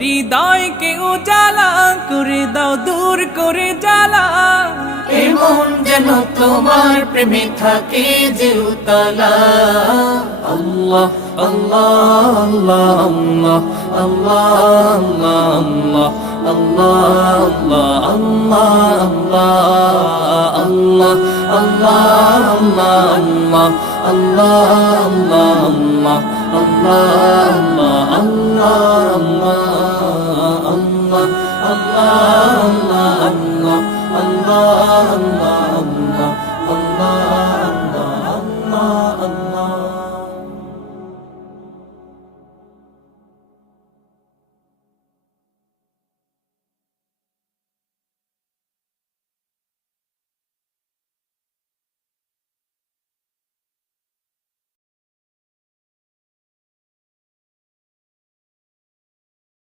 হৃদয়কে উজালা করে দাও, দূর করে জ্বালা। এমন যেন তোমার প্রেমে থাকে যে উতলা। আল্লাহ আল্লাহ আল্লাহ আল্লাহ আল্লাহ আল্লাহ আল্লাহ আল্লাহ আল্লাহ আল্লাহ আল্লাহ আল্লাহ আল্লাহ আল্লাহ আল্লাহ আল্লাহ আল্লাহ আল্লাহ আল্লাহ